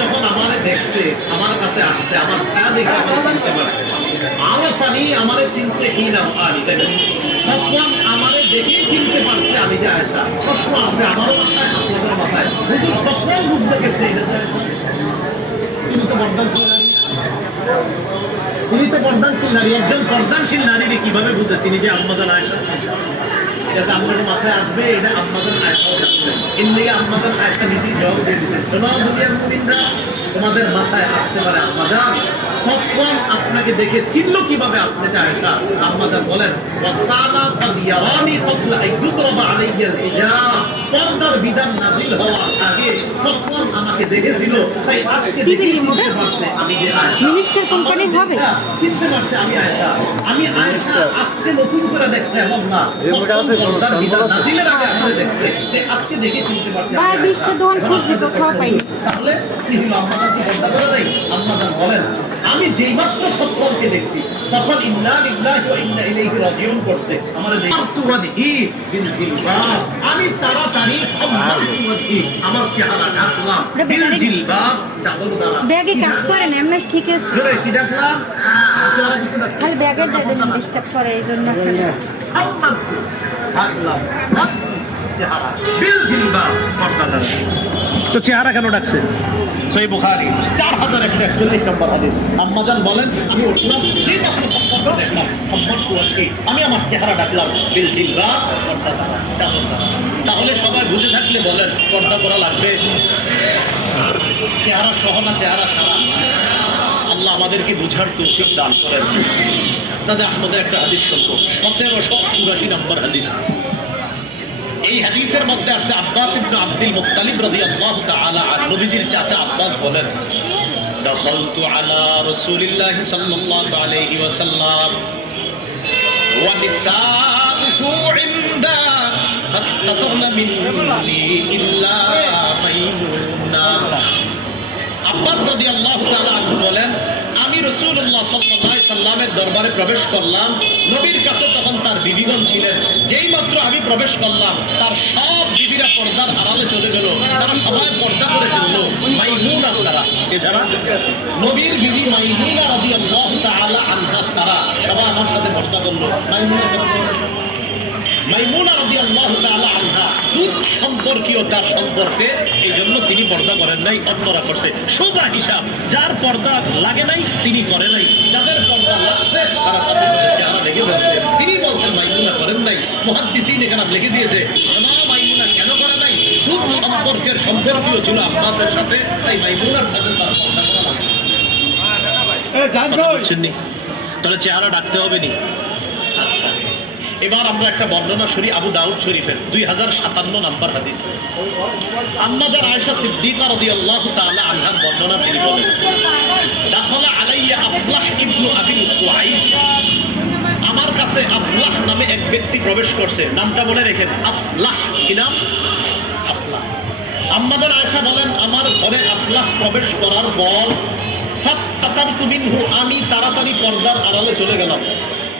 যখন আমারে দেখছে, আমার কাছে আসছে, আমার দেখে চিনতে পারছে আরও পানি চিনতে কি নাম? চিনতে পারছে, আমি যে আয়সা। প্রশ্ন আমারও মাথায় আপনাদের মাথায়। বুঝতে গেছে। তুমি তো তিনি তো নারী। একজন কীভাবে বুঝে? তিনি যে আম্মাদান আয়সা। এটা তো মাথায় আসবে, এটা আপনাদের এমনি আম্মাদান আয়সা নীতি জবাব দিয়ে দিচ্ছে। শোনো, দুনিয়ার মুমিনরা তোমাদের মাথায় আসতে পারে আম্মাদান সফওয়ান আপনাকে দেখে চিনল কীভাবে আপনাকে আয়সা আম্মাদান বলেন বিধান নাযিল হওয়ার আগে সফওয়ান আমাকে দেখেছিল। তাই আজকে আমি মিনিস্টার কোম্পানির হবে? চিনতে পারছে আমি আয়সা। আমি আয়সা আজকে নতুন করে দেখছে এমন না এই মোটা আছে, পর্দার বিধান নাজিলের আগে আপনি দেখছে। যে আজকে দেখে চিনতে পারছে আয়েশা। বিশটা দোকান আপনি কোথাও পাইনি। তাহলে কি হলো? আপনারা কি পর্দা করে দেয় আপনারা বলেন। আমি যেই মাত্র সফলকে দেখছি সফল ইন্না লিল্লাহি ওয়া ইন্না ইলাইহি রাজিউন করছে। আমার দেখতু ওয়াজহি বিল জিলবাব আমি তাড়াতাড়ি খম্মাতু ওয়াজহি আমার চেহারা ঢাকলাম বিল জিলবাব চাদর দ্বারা। ব্যাগে কাজ করেন এমনি ঠিক আছে। জোরে কি ডাকলাম খালি ডিস্টার্ব করে ঢাকলাম চেহারা। বিল জিলবাব দ্বারা তো চেহারা কেন ডাকছে? চার হাজার একশো নম্বর বলেন, আমি দেখলাম আমি আমার চেহারা ডাকলাম। তাহলে সবাই বুঝে থাকলে বলেন, পর্দা করা লাগবে? চেহারা সহ না চেহারা আল্লাহ আমাদেরকে বুঝার তৌফিক দান করেন। তাদের আমাদের একটা হাদিস শুনব। সতেরোশো চুরাশি নম্বর হাদিস। এই হাদিসের মধ্যে আছে আব্বাস ইবনে আব্দুল মুত্তালিব রাদিয়াল্লাহু তাআলা আন নবীজির চাচা আব্বাস বলেন دخلت على رسول الله صلى الله عليه وسلم ونساؤه عنده فاستطعن مني إلا সাল্লাল্লাহু আলাইহি সাল্লামের দরবারে প্রবেশ করলাম। নবীর কাছে তখন তার বিবিগণ ছিলেন। যেই মাত্র আমি প্রবেশ করলাম, তার সব বিবিরা পর্দার আড়ালে চলে গেল। তারা সবাই পর্দা করে ফেলল। মাইমুনা ছাড়া। এছাড়া নবীর বিবি মাইমুনা তাআলা আনহা ছাড়া সবাই আমার সাথে পর্দা করল মাইমুনা মাইমুনা রাদিয়াল্লাহু তাআলা আনহা দুধ সম্পর্কীয় তার সম্পর্কে এই জন্য তিনি পর্দা করেন নাই অন্যরা করছে। সোজা হিসাব যার পর্দা লাগে নাই তিনি করে নাই। যাদের পর্দা লাগছে তারা সাথে সাথে চেহারা দেখে তিনি বলছেন মাইমুনা করেন নাই। মহাদ্দিসিন এখানে লিখে দিয়েছে মাইমুনা কেন করে নাই? দুধ সম্পর্কের সম্পর্কীয় ছিল আব্বাসের সাথে তাই মাইমুনার সাথে তার পর্দা করা লাগে। তাহলে চেহারা ডাকতে হবে নি। এবার আমরা একটা বর্ণনা শুনি, আবু দাউদ শরীফের, দুই হাজার সাতান্ন নাম্বার হাদিস। আম্মাদার আয়েশা সিদ্দিকা রাদিয়াল্লাহু তাআলা আনহার বর্ণনা তিনি বলেন, দাখলা আলাইয়া আফলাহ ইবনু আবিল কুআইস আমার কাছে আফলাহ নামে এক ব্যক্তি প্রবেশ করছে। নামটা বলে রেখেন, আফলাহ। কি নাম? আফলাহ। আম্মাদার আয়েশা বলেন, আমার ঘরে আফলাহ প্রবেশ করার পর ফাস্তাতারতু মিনহু, আমি তাড়াতাড়ি পর্দার আড়ালে চলে গেলাম।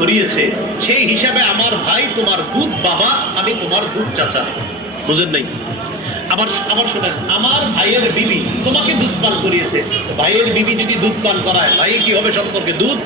করিয়েছে, সেই হিসাবে আমার ভাই তোমার দুধ বাবা, আমি তোমার দুধ চাচা। বুঝেন নাই? আমার আমার শোনেন, আমার ভাইয়ের বিবি তোমাকে দুধ পান করিয়েছে। ভাইয়ের বিবি যদি দুধ পান করায় ভাই কি হবে সম্পর্কে? দুধ